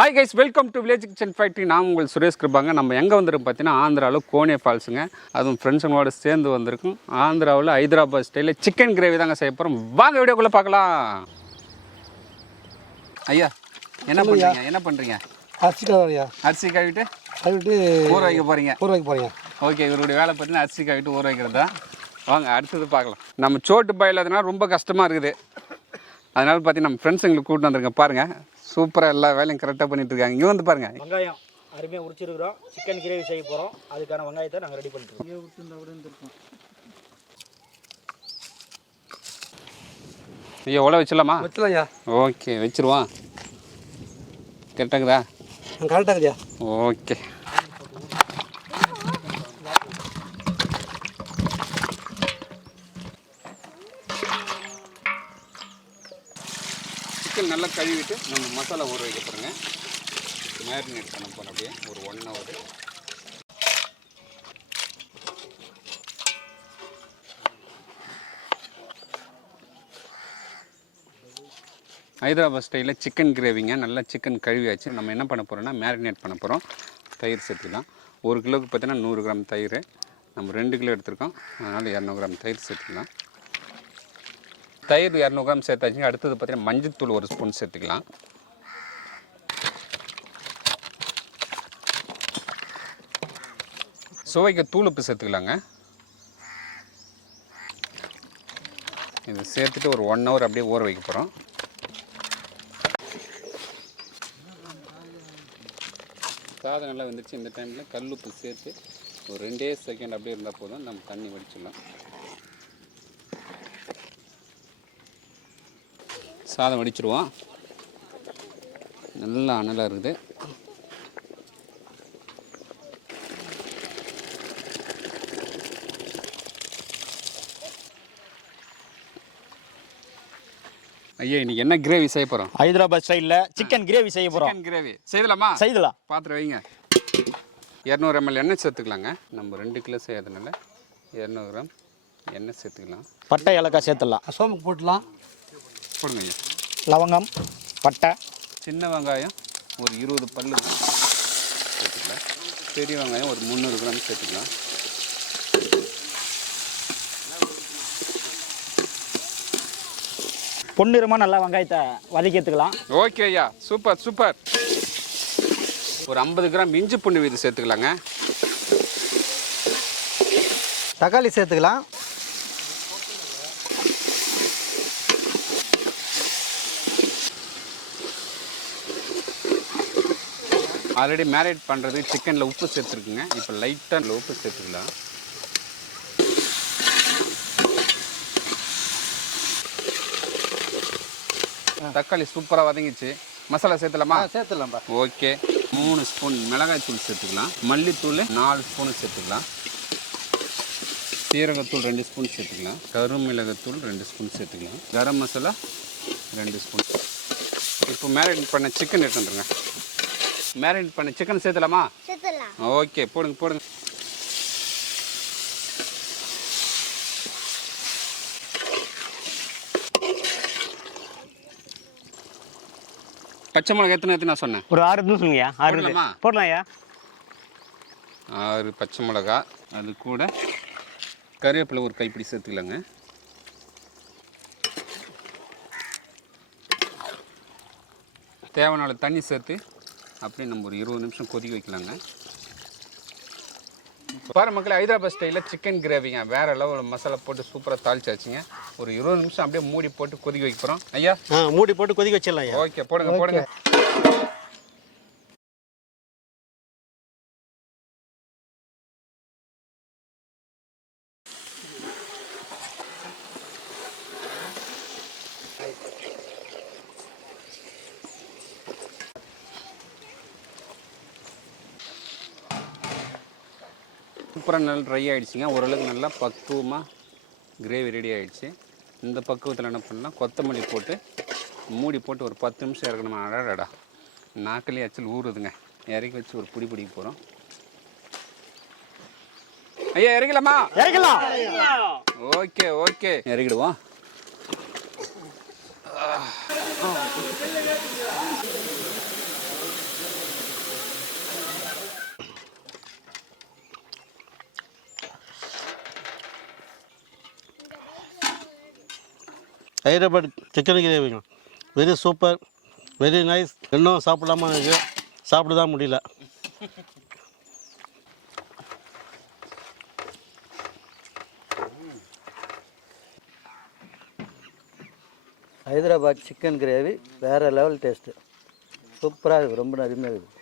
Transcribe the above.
Hi guys, welcome to village kitchen factory. நான் உங்கள் சுரேஷ் கிருபாங்க. நம்ம எங்கே வந்திருக்கோம் பார்த்தீங்கன்னா, ஆந்திராவில் கோனே ஃபால்ஸுங்க. அதுவும் ஃப்ரெண்ட்ஸுங்களோட சேர்ந்து வந்திருக்கும். ஆந்திராவில் ஹைதராபாத் ஸ்டைலில் சிக்கன் கிரேவி தாங்க செய்ய போகிறோம். வாங்க வீடியோக்குள்ளே பார்க்கலாம். ஐயா என்ன பண்ணுறீங்க? அரிசி கழுவிட்டு ஊற வைக்க போகிறீங்க. ஓகே, இவருடைய வேலை பார்த்தீங்கன்னா அரிசி கழுவிட்டு ஊற வைக்கிறது தான். வாங்க அடுத்தது பார்க்கலாம். நம்ம சோட்டு பாயில் அதனால் ரொம்ப கஷ்டமாக இருக்குது. அதனால பார்த்தீங்கன்னா நம்ம ஃப்ரெண்ட்ஸுங்களுக்கு கூப்பிட்டு வந்திருக்கேன். பாருங்கள், சூப்பராக எல்லா வேலையும் கரெக்டாக பண்ணிட்டு இருக்காங்க. இங்கே வந்து பாருங்கள், வெங்காயம் அருமையாக உரிச்சிருக்கிறோம். சிக்கன் கிரேவி செய்ய போகிறோம். அதுக்கான வெங்காயத்தை நாங்கள் ரெடி பண்ணிட்டுருக்கோம். ஐயா உழ வச்சிடலாமா? வச்சிடலாம்யா. ஓகே, வச்சிருவான். கரெக்டாகுதா? கரெக்டாகுதியா? ஓகே. சிக்கன் நல்லா கழுவிட்டு நம்ம மசாலா ஊற வைக்க போகிறோங்க. மேரினேட் பண்ண போகிறோம் அப்படியே ஒரு 1 hour. ஹைதராபாத் ஸ்டைலில் சிக்கன் கிரேவிங்க. நல்லா சிக்கன் கழுவியாச்சு. நம்ம என்ன பண்ண போகிறோம்னா மேரினேட் பண்ண போகிறோம். தயிர் சேர்த்துக்கலாம். 1 கிலோவுக்கு பார்த்தீங்கன்னா 100 கிராம் தயிர். நம்ம 2 கிலோ எடுத்துருக்கோம், அதனால் 200 கிராம் தயிர் சேர்த்துக்கலாம். தயிர் 200 கிராம் சேர்த்தாச்சுங்க. அடுத்தது பார்த்தீங்கன்னா மஞ்சத்தூள் 1 ஸ்பூன் சேர்த்துக்கலாம். சுவைக்கு தூளுப்பு சேர்த்துக்கலாங்க. இது சேர்த்துட்டு ஒரு 1 hour அப்படியே ஊற வைக்க போகிறோம். சாதம் நல்லா வந்துச்சு. இந்த டைமில் கல்லுப்பு சேர்த்து ஒரு 2 செகண்ட் அப்படியே இருந்தால் போதும். நம்ம தண்ணி வடிச்சிடலாம். சாதம் வடிச்சிருவோம். நல்லா அனலாக இருக்குது. ஐயா, இன்னைக்கு என்ன கிரேவி செய்ய போகிறோம்? ஹைதராபாத் ஸ்டைலில் சிக்கன் கிரேவி செய்ய போகிறோம். சிக்கன் கிரேவி செய்யலாமா? செய்யலாம். பார்த்துட்டு வைங்க. 200 ml எண்ணெய் சேர்த்துக்கலாங்க. நம்ம 2 கிலோ செய்யறதுனால 200 கிராம் எண்ணெய் சேர்த்துக்கலாம். பட்டை ஏலக்காய் சேர்த்துடலாம். சோம்பு போட்டுடலாம். போடுங்க ஐயா. லவங்கம், பட்டை, சின்ன வெங்காயம் ஒரு 20 பல்லு சேர்த்துக்கலாம். பெரிய வெங்காயம் ஒரு 300 கிராம் சேர்த்துக்கலாம். பொன்னிறமாக நல்லா வெங்காயத்தை வதக்கி எடுத்துக்கலாம். ஓகே ஐயா, சூப்பர் சூப்பர். ஒரு 50 கிராம் இஞ்சி பூண்டு விழுது சேர்த்துக்கலாங்க. தக்காளி சேர்த்துக்கலாம். ஆல்ரெடி மேரினேட் பண்ணுறது சிக்கனில் உப்பு சேர்த்துருக்குங்க. இப்போ லைட்டாக உப்பு சேர்த்துக்கலாம். தக்காளி சூப்பராக வதங்கிச்சு. மசாலா சேர்த்துலாமா? சேர்த்துலாம். ஓகே. 3 ஸ்பூன் மிளகாய் தூள் சேர்த்துக்கலாம். மல்லித்தூள் 4 ஸ்பூன் சேர்த்துக்கலாம். சீரகத்தூள் 2 ஸ்பூன் சேர்த்துக்கலாம். கருமிளகத்தூள் 2 ஸ்பூன் சேர்த்துக்கலாம். கரம் மசாலா 2 ஸ்பூன். இப்போ மேரினேட் பண்ண சிக்கன் எடுத்து வந்துருங்க. மேரினேட் பண்ண சிக்கன் சேர்த்துலாமா? ஓகே, போடுங்க. பச்சை மிளகா எத்தனை நான் சொன்னேன்? ஒரு 6 சொல்லுங்கய்யா. 6 போடலாம்யா. 6 பச்சை மிளகா. அது கூட கருவேப்பிலை ஒரு கைப்பிடி சேர்த்துக்கலாங்க. தேவையான தண்ணி சேர்த்து அப்படியே நம்ம ஒரு 20 நிமிஷம் கொதிக்க வைக்கலாங்க. பாரு மக்களே, ஹைதராபாத் ஸ்டைலில் சிக்கன் கிரேவிங்க. வேறு லெவலில் மசாலா போட்டு சூப்பராக தாளிச்சாச்சுங்க. ஒரு 20 நிமிஷம் அப்படியே மூடி போட்டு கொதிக்க வைக்க போகிறோம். ஐயா மூடி போட்டு கொதிக்க வச்சிடலாம். ஓகே, போடுங்க. சூப்பராக நல்லா ட்ரை ஆகிடுச்சிங்க. ஓரளவுக்கு நல்லா பக்குவமாக கிரேவி ரெடி ஆகிடுச்சு. இந்த பக்குவத்தில் என்ன பண்ணலாம், கொத்தமல்லி போட்டு மூடி போட்டு ஒரு 10 நிமிஷம் இறக்கணுமா? அடாடா, நாக்கிலே அச்சல் ஊறுதுங்க. இறக்கி வச்சு ஒரு பிடிக்க போகிறோம். ஐயா இறக்கலாமா? இறக்கலாம். ஓகே, இறக்கிடுவோம். ஹைதராபாத் சிக்கன் கிரேவிங்க வெரி சூப்பர் வெரி நைஸ். இன்னும் சாப்பிடலாமா இருக்குது, சாப்பிட தான் முடியல. ஹைதராபாத் சிக்கன் கிரேவி வேறு லெவல் டேஸ்ட்டு, சூப்பராக இருக்குது, ரொம்ப அருமையாக இருக்குது.